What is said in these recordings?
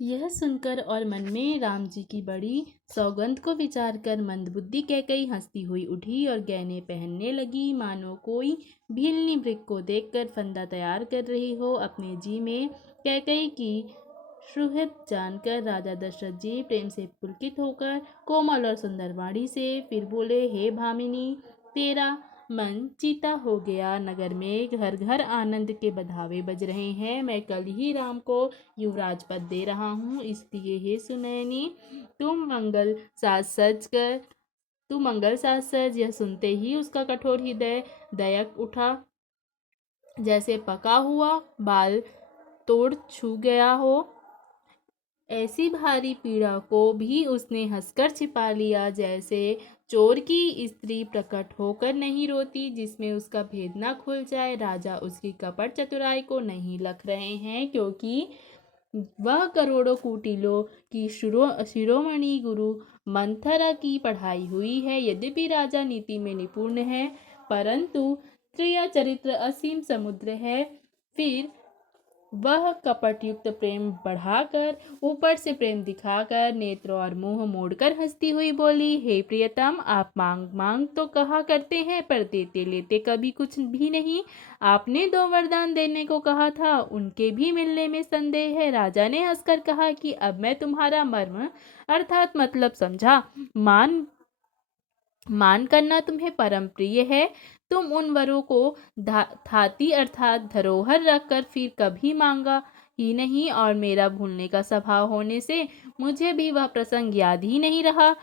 यह सुनकर और मन में राम जी की बड़ी सौगंध को विचार कर मंदबुद्धि कैकई हंसती हुई उठी और गहने पहनने लगी, मानो कोई भीलनी मृग को देखकर फंदा तैयार कर रही हो। अपने जी में कैकई की सुहृद जानकर राजा दशरथ जी प्रेम से पुलकित होकर कोमल और सुंदर वाणी से फिर बोले, हे भामिनी, तेरा मन चीता हो गया। नगर में घर घर आनंद के बधावे बज रहे हैं। मैं कल ही राम को युवराज पद दे रहा हूँ, इसलिए हे सुनैनी, तुम मंगल साज सज कर तू मंगल साज सज। यह सुनते ही उसका कठोर हृदय दयक उठा, जैसे पका हुआ बाल तोड़ छू गया हो। ऐसी भारी पीड़ा को भी उसने हंसकर छिपा लिया, जैसे चोर की स्त्री प्रकट होकर नहीं रोती, जिसमें उसका भेद न खुल जाए। राजा उसकी कपट चतुराई को नहीं लख रहे हैं, क्योंकि वह करोड़ों कुटिलों की शिरोमणि गुरु मंथरा की पढ़ाई हुई है। यद्यपि राजा नीति में निपुण है, परंतु स्त्रिय चरित्र असीम समुद्र है। फिर वह कपटयुक्त प्रेम बढ़ाकर, ऊपर से प्रेम दिखाकर, नेत्र और मुंह मोड़कर हंसती हुई बोली, हे प्रियतम, आप मांग मांग तो कहा करते हैं, पर देते लेते कभी कुछ भी नहीं। आपने 2 वरदान देने को कहा था, उनके भी मिलने में संदेह है। राजा ने हंसकर कहा कि अब मैं तुम्हारा मर्म अर्थात मतलब समझा। मान करना तुम्हें परम प्रिय है। तुम उन वरों को थाती अर्थात धरोहर रखकर फिर कभी मांगा ही नहीं, और मेरा भूलने का स्वभाव होने से मुझे भी वह प्रसंग याद ही नहीं रहा।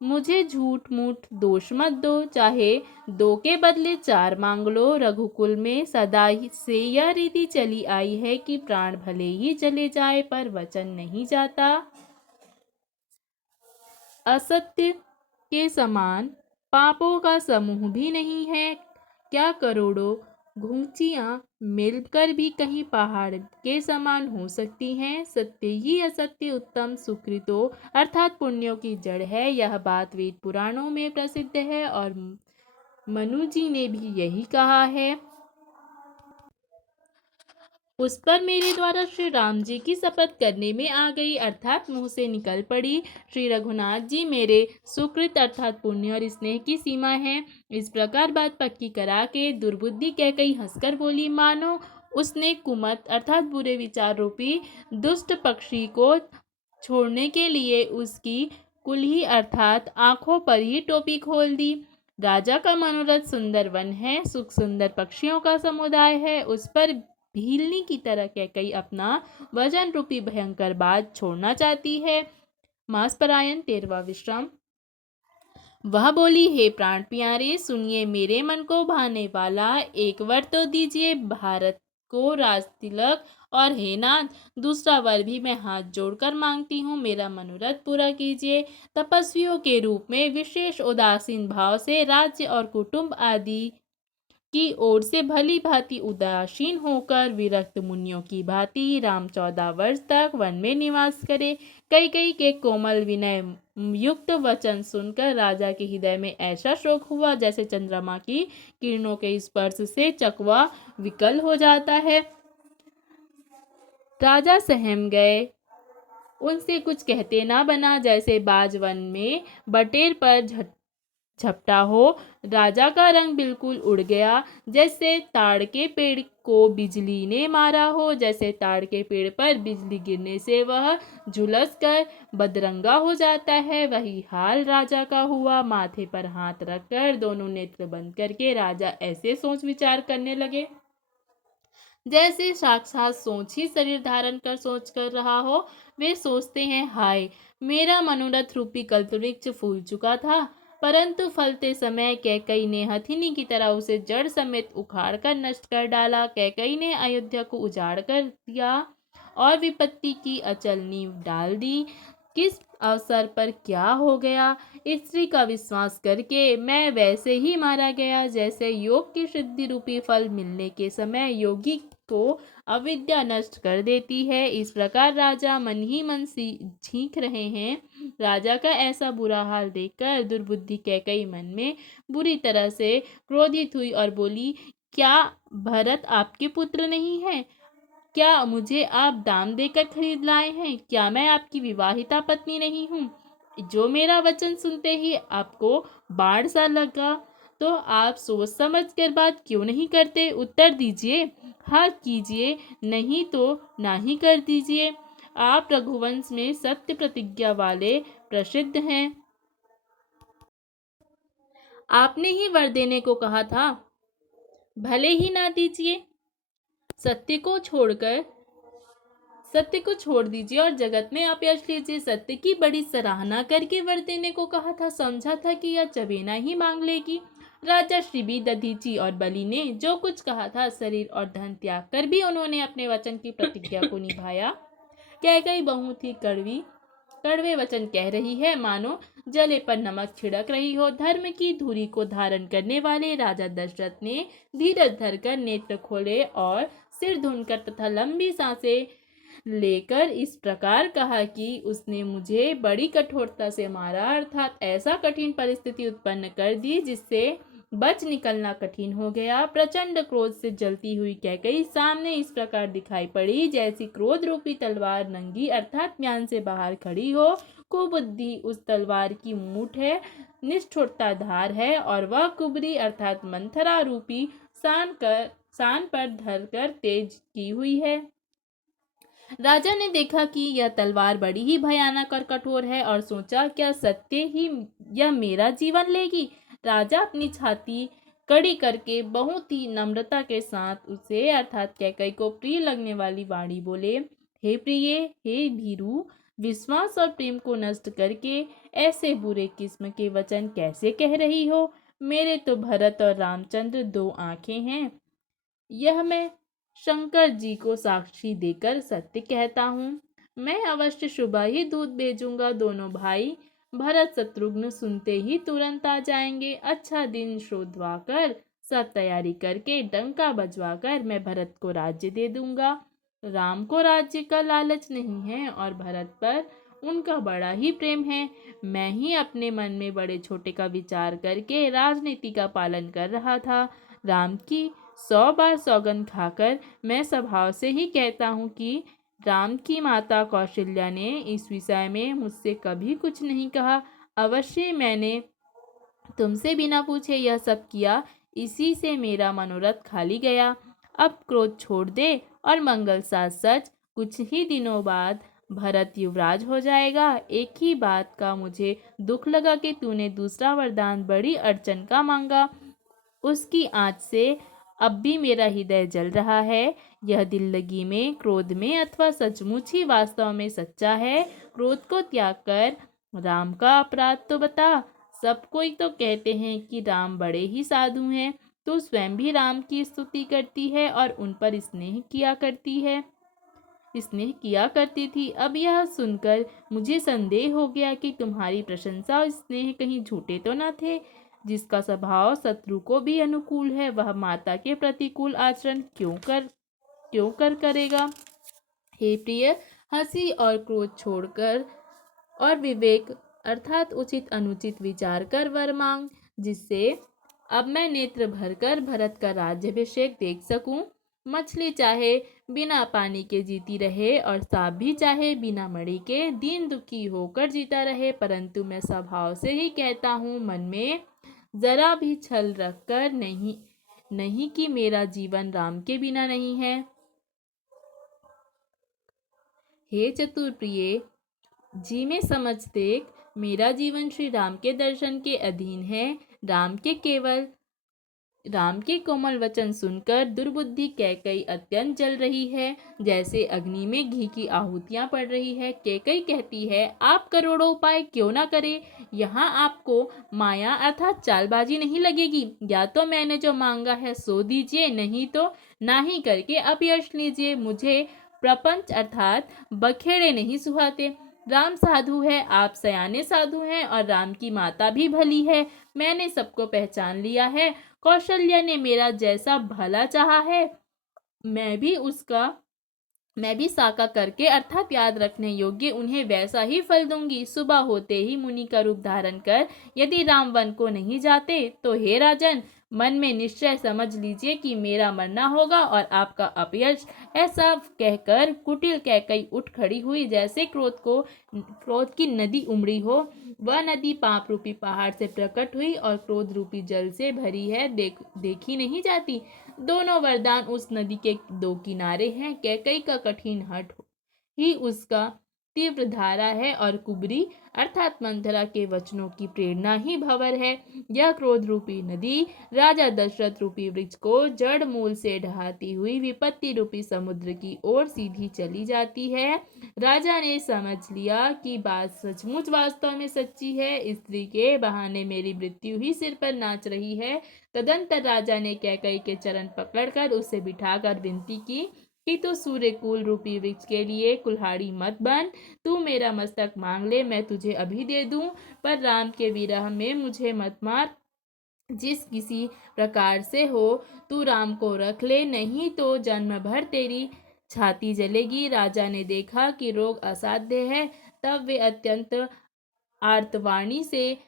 मुझे झूठ मूठ दोष मत दो, चाहे 2 के बदले 4 मांग लो। रघुकुल में सदा से यह रीति चली आई है कि प्राण भले ही चले जाए पर वचन नहीं जाता। असत्य के समान पापों का समूह भी नहीं है। क्या करोड़ों घुंचियां मिलकर भी कहीं पहाड़ के समान हो सकती हैं? सत्य ही असत्य उत्तम सुकृतों अर्थात पुण्यों की जड़ है। यह बात वेद पुराणों में प्रसिद्ध है और मनु जी ने भी यही कहा है। उस पर मेरे द्वारा श्री राम जी की शपथ करने में आ गई, अर्थात मुंह से निकल पड़ी। श्री रघुनाथ जी मेरे सुकृत अर्थात पुण्य और स्नेह की सीमा है। इस प्रकार बात पक्की करा के दुर्बुद्धि कैकई हंसकर बोली, मानो उसने कुमत अर्थात बुरे विचार रूपी दुष्ट पक्षी को छोड़ने के लिए उसकी कुल्ही अर्थात आंखों पर ही टोपी खोल दी। राजा का मनोरथ सुंदर वन है, सुख सुंदर पक्षियों का समुदाय है, उस पर भीलनी की तरह कैकई अपना वजन रूपी भयंकर बाज छोड़ना चाहती है। मांसपरायण 13वां विश्राम। वह बोली, हे प्राण प्यारे, सुनिए मेरे मन को भाने वाला एक वर तो दीजिए, भारत को राज तिलक, और हे नाथ, दूसरा वर भी मैं हाथ जोड़कर मांगती हूँ, मेरा मनोरथ पूरा कीजिए। तपस्वियों के रूप में विशेष उदासीन भाव से राज्य और कुटुंब आदि की ओर से भली भांति उदासीन होकर विरक्त मुनियों की भांति राम 14 वर्ष तक वन में निवास करे। कई के कोमल विनय युक्त वचन सुनकर राजा के हृदय में ऐसा शोक हुआ, जैसे चंद्रमा की किरणों के स्पर्श से चकवा विकल हो जाता है। राजा सहम गए, उनसे कुछ कहते ना बना। जैसे बाज वन में बटेर पर झपटा हो, राजा का रंग बिल्कुल उड़ गया, जैसे ताड़ के पेड़ को बिजली ने मारा हो। जैसे ताड़ के पेड़ पर बिजली गिरने से वह झुलस कर बदरंगा हो जाता है, वही हाल राजा का हुआ। माथे पर हाथ रखकर दोनों नेत्र बंद करके राजा ऐसे सोच विचार करने लगे, जैसे साक्षात सोच ही शरीर धारण कर सोच कर रहा हो। वे सोचते हैं, हाय, मेरा मनोरथ रूपी कल्पवृक्ष फूल चुका था, परंतु फलते समय कैकई ने हथिनी की तरह उसे जड़ समेत उखाड़ कर नष्ट कर डाला। कैकई ने अयोध्या को उजाड़ कर दिया और विपत्ति की अचल नींव डाल दी। किस अवसर पर क्या हो गया? स्त्री का विश्वास करके मैं वैसे ही मारा गया, जैसे योग की सिद्धि रूपी फल मिलने के समय योगी को अविद्या नष्ट कर देती है। इस प्रकार राजा मन ही मन झींक रहे हैं। राजा का ऐसा बुरा हाल देखकर दुर्बुद्धि कैकई मन में बुरी तरह से क्रोधित हुई और बोली, क्या भरत आपके पुत्र नहीं है? क्या मुझे आप दाम देकर खरीद लाए हैं? क्या मैं आपकी विवाहिता पत्नी नहीं हूँ, जो मेरा वचन सुनते ही आपको बाढ़ सा लगा? तो आप सोच समझ कर बात क्यों नहीं करते? उत्तर दीजिए, हाँ कीजिए, नहीं तो ना ही कर दीजिए। आप रघुवंश में सत्य प्रतिज्ञा वाले प्रसिद्ध हैं। आपने ही वर देने को कहा था, भले ही ना दीजिए। सत्य को छोड़कर सत्य को छोड़ दीजिए और जगत में आप यश लीजिए। सत्य की बड़ी सराहना करके वर देने को कहा था, समझा था कि यह चबेना ही मांग लेगी। राजा श्रीबी, दधीची और बलि ने जो कुछ कहा था, शरीर और धन त्याग कर भी उन्होंने अपने वचन की प्रतिज्ञा को निभाया। कैकई बहुत ही कड़वे वचन कह रही है, मानो जले पर नमक छिड़क रही हो। धर्म की धुरी को धारण करने वाले राजा दशरथ ने धीरज धरकर नेत्र खोले और सिर धुनकर तथा लंबी सांसें लेकर इस प्रकार कहा कि उसने मुझे बड़ी कठोरता से मारा, अर्थात ऐसा कठिन परिस्थिति उत्पन्न कर दी जिससे बच निकलना कठिन हो गया। प्रचंड क्रोध से जलती हुई कैकई सामने इस प्रकार दिखाई पड़ी जैसी क्रोध रूपी तलवार नंगी अर्थात म्यान से बाहर खड़ी हो। कुबुद्धि उस तलवार की मूठ है, निष्ठुरता धार है और वह कुबरी अर्थात मंथरा रूपी सान पर धरकर तेज की हुई है। राजा ने देखा कि यह तलवार बड़ी ही भयानक और कठोर है और सोचा, क्या सत्य ही यह मेरा जीवन लेगी? राजा अपनी छाती कड़ी करके बहुत ही नम्रता के साथ उसे अर्थात कैकई को प्रिय लगने वाली वाणी बोले, हे प्रिय, हे भीरु, विश्वास और प्रेम को नष्ट करके ऐसे बुरे किस्म के वचन कैसे कह रही हो? मेरे तो भरत और रामचंद्र दो आंखें हैं, यह मैं शंकर जी को साक्षी देकर सत्य कहता हूँ। मैं अवश्य सुबह ही दूध भेजूंगा। दोनों भाई भरत शत्रुघ्न सुनते ही तुरंत आ जाएंगे। अच्छा दिन शोधवाकर सब तैयारी करके डंका बजवाकर मैं भरत को राज्य दे दूंगा। राम को राज्य का लालच नहीं है और भरत पर उनका बड़ा ही प्रेम है। मैं ही अपने मन में बड़े छोटे का विचार करके राजनीति का पालन कर रहा था। राम की 100 बार सौगंध खाकर मैं स्वभाव से ही कहता हूँ कि राम की माता कौशल्या ने इस विषय में मुझसे कभी कुछ नहीं कहा। अवश्य मैंने तुमसे बिना पूछे यह सब किया, इसी से मेरा मनोरथ खाली गया। अब क्रोध छोड़ दे और मंगल साथ सच, कुछ ही दिनों बाद भरत युवराज हो जाएगा। एक ही बात का मुझे दुख लगा कि तूने दूसरा वरदान बड़ी अड़चन का मांगा। उसकी आँच से अब भी मेरा हृदय जल रहा है। यह दिल लगी में, क्रोध में अथवा सचमुच ही वास्तव में सच्चा है? क्रोध को त्याग कर राम का अपराध तो बता। सब कोई तो कहते हैं कि राम बड़े ही साधु हैं। तू स्वयं भी राम की स्तुति करती है और उन पर स्नेह किया करती थी। अब यह सुनकर मुझे संदेह हो गया कि तुम्हारी प्रशंसा और स्नेह कहीं झूठे तो न थे। जिसका स्वभाव शत्रु को भी अनुकूल है, वह माता के प्रतिकूल आचरण क्यों करेगा? हे प्रिय, हंसी और क्रोध छोड़कर और विवेक अर्थात उचित अनुचित विचार कर वर मांग, जिससे अब मैं नेत्र भरकर भरत का राज्याभिषेक देख सकूं। मछली चाहे बिना पानी के जीती रहे और सांप भी चाहे बिना मणि के दीन दुखी होकर जीता रहे, परंतु मैं स्वभाव से ही कहता हूँ, मन में जरा भी छल रखकर नहीं कि मेरा जीवन राम के बिना नहीं है। हे चतुर प्रिय, जी में समझ देख, मेरा जीवन श्री राम के दर्शन के अधीन है। राम के कोमल वचन सुनकर दुर्बुद्धि कैकई अत्यंत जल रही है, जैसे अग्नि में घी की आहुतियां पड़ रही है। कैकई कहती है, आप करोड़ों उपाय क्यों ना करें, यहाँ आपको माया अर्थात चालबाजी नहीं लगेगी। या तो मैंने जो मांगा है सो दीजिए, नहीं तो ना ही करके अपयश लीजिए। मुझे प्रपंच अर्थात बखेड़े नहीं सुहाते। राम साधु है, आप सयाने साधु हैं और राम की माता भी भली है। मैंने सबको पहचान लिया है। कौशल्या ने मेरा जैसा भला चाहा है, मैं भी साका करके अर्थात याद रखने योग्य उन्हें वैसा ही फल दूंगी। सुबह होते ही मुनि का रूप धारण कर यदि राम वन को नहीं जाते तो हे राजन, मन में निश्चय समझ लीजिए कि मेरा मरना होगा और आपका अपयश। ऐसा कहकर कुटिल कैकई उठ खड़ी हुई। जैसे क्रोध की नदी उमड़ी हो। वह नदी पाप रूपी पहाड़ से प्रकट हुई और क्रोध रूपी जल से भरी है, देखी नहीं जाती। दोनों वरदान उस नदी के दो किनारे हैं। कैकई का कठिन हठ ही उसका तीव्र धारा है और कुबरी अर्थात मंथरा के वचनों की प्रेरणा ही भंवर है। यह क्रोध रूपी नदी राजा दशरथ रूपी वृक्ष को जड़ मूल से ढहाती हुई विपत्ति रूपी समुद्र की ओर सीधी चली जाती है। राजा ने समझ लिया कि बात सचमुच वास्तव में सच्ची है। स्त्री के बहाने मेरी मृत्यु ही सिर पर नाच रही है। तदंतर राजा ने कैकई के चरण पकड़कर उसे बिठाकर विनती की कि तू सूर्यकुल रूपी वृक्ष के लिए कुल्हाड़ी मत बन। तू मेरा मस्तक मांग ले, मैं तुझे अभी दे दूं, पर राम के विरह में मुझे मत मार। जिस किसी प्रकार से हो तू राम को रख ले, नहीं तो जन्म भर तेरी छाती जलेगी। राजा ने देखा कि रोग असाध्य है। तब वे अत्यंत आर्तवाणी से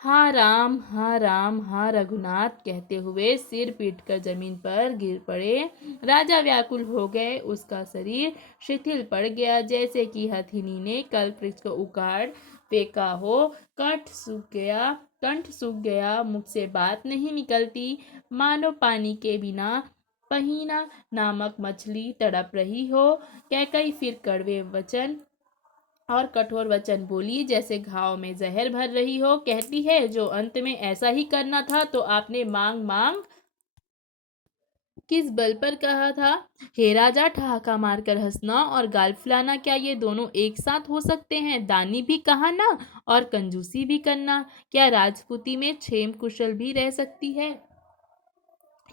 हाँ राम, हाँ राम, हाँ रघुनाथ कहते हुए सिर पीटकर जमीन पर गिर पड़े। राजा व्याकुल हो गए। उसका शरीर शिथिल पड़ गया, जैसे कि हथिनी ने कल्प वृक्ष को उखाड़ फेंका हो। कंठ सूख गया, मुख से बात नहीं निकलती, मानो पानी के बिना पहीना नामक मछली तड़प रही हो। कैकई फिर कड़वे वचन और कठोर वचन बोली, जैसे घाव में जहर भर रही हो। कहती है, जो अंत में ऐसा ही करना था तो आपने मांग मांग किस बल पर कहा था? हे राजा, ठहाका मारकर हंसना और गाल फुलाना, क्या ये दोनों एक साथ हो सकते हैं? दानी भी कहना और कंजूसी भी करना, क्या राजपूती में क्षेम कुशल भी रह सकती है?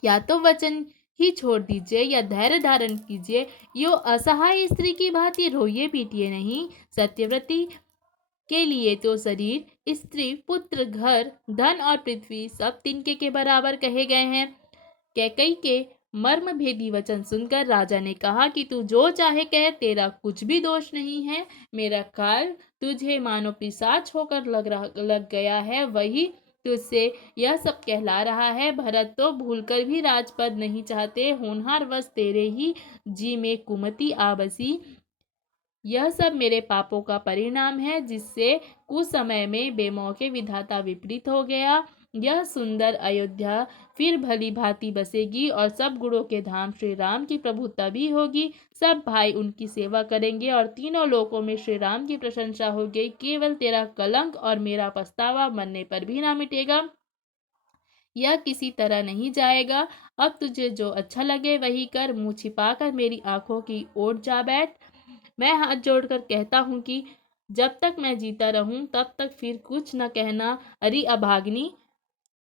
या तो वचन ही छोड़ दीजिए या धैर्य धारण कीजिए। यो असहाय स्त्री की भांति रोइए पीटिए नहीं। सत्यव्रती के लिए तो शरीर, स्त्री, पुत्र, घर, धन और पृथ्वी सब तिनके के बराबर कहे गए हैं। कैकई के मर्म भेदी वचन सुनकर राजा ने कहा कि तू जो चाहे कह, तेरा कुछ भी दोष नहीं है। मेरा काल तुझे मानो पिशाच होकर लग गया है, वही तुझसे यह सब कहला रहा है। भरत तो भूलकर भी राजपद नहीं चाहते, होनहार वश तेरे ही जी में कुमति आ बसी। यह सब मेरे पापों का परिणाम है, जिससे कुछ समय में बेमौके विधाता विपरीत हो गया। यह सुंदर अयोध्या फिर भली भांति बसेगी और सब गुणों के धाम श्री राम की प्रभुता भी होगी। सब भाई उनकी सेवा करेंगे और तीनों लोकों में श्री राम की प्रशंसा होगी। केवल तेरा कलंक और मेरा पछतावा मरने पर भी ना मिटेगा। यह किसी तरह नहीं जाएगा। अब तुझे जो अच्छा लगे वही कर। मुंह छिपाकर मेरी आंखों की ओर जा बैठ। मैं हाथ जोड़कर कहता हूँ कि जब तक मैं जीता रहूं तब तक फिर कुछ न कहना। अरे अभागिनी,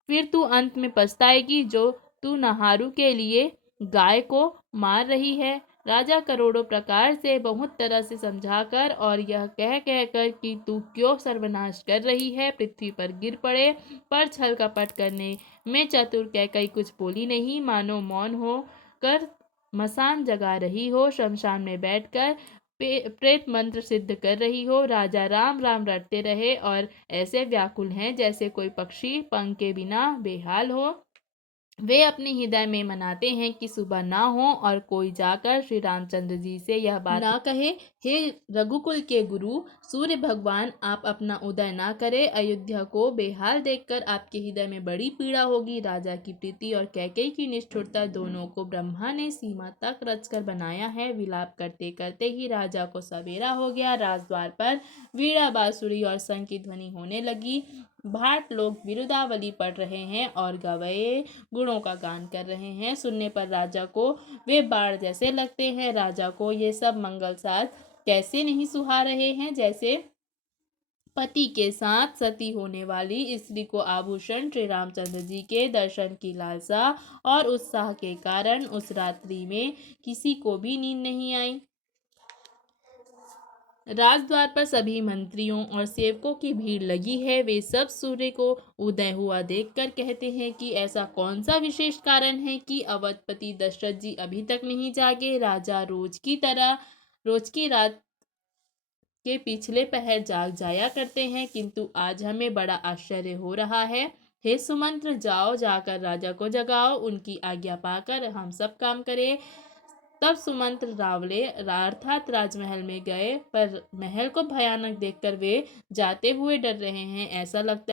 फिर तू अंत में पछताएगी, जो तू नहारू के लिए गाय को मार रही है। राजा करोड़ों प्रकार से बहुत तरह से समझाकर और यह कह कहकर कि तू क्यों सर्वनाश कर रही है, पृथ्वी पर गिर पड़े, पर छल कपट करने में चतुर कैकई कुछ बोली नहीं। मानो मौन हो कर मसान जगा रही हो, शमशान में बैठकर प्रेत मंत्र सिद्ध कर रही हो। राजा राम राम रटते रहे और ऐसे व्याकुल हैं जैसे कोई पक्षी पंख के बिना बेहाल हो। वे अपने हृदय में मनाते हैं कि सुबह ना हो और कोई जाकर श्री रामचंद्र जी से यह बात ना कहे, हे रघुकुल के गुरु सूर्य भगवान, आप अपना उदय ना करें। अयोध्या को बेहाल देखकर आपके हृदय में बड़ी पीड़ा होगी। राजा की प्रीति और कैकेयी की निष्ठुरता दोनों को ब्रह्मा ने सीमा तक रचकर बनाया है। विलाप करते करते ही राजा को सवेरा हो गया। राजद्वार पर वीणा बांसुरी और शंख की ध्वनि होने लगी। भाट लोग बिरुदावली पढ़ रहे हैं और गवैये गुणों का गान कर रहे हैं। सुनने पर राजा को वे बाण जैसे लगते हैं। राजा को ये सब मंगल साथ कैसे नहीं सुहा रहे हैं, जैसे पति के साथ सती होने वाली स्त्री को आभूषण। श्री रामचंद्र जी के दर्शन की लालसा और उत्साह के कारण उस रात्रि में किसी को भी नींद नहीं आई। राजद्वार पर सभी मंत्रियों और सेवकों की भीड़ लगी है। वे सब सूर्य को उदय हुआ देखकर कहते हैं कि ऐसा कौन सा विशेष कारण है कि अवधपति दशरथ जी अभी तक नहीं जागे। राजा रोज की रात के पिछले पहर जाग जाया करते हैं, किंतु आज हमें बड़ा आश्चर्य हो रहा है। हे सुमंत्र, जाओ, जाकर राजा को जगाओ, उनकी आज्ञा पाकर हम सब काम करें। तब सुमंत्र रावले अर्थात राजमहल में गए, पर महल को भयानक देखकर वे जाते हुए डर रहे हैं। ऐसा लगता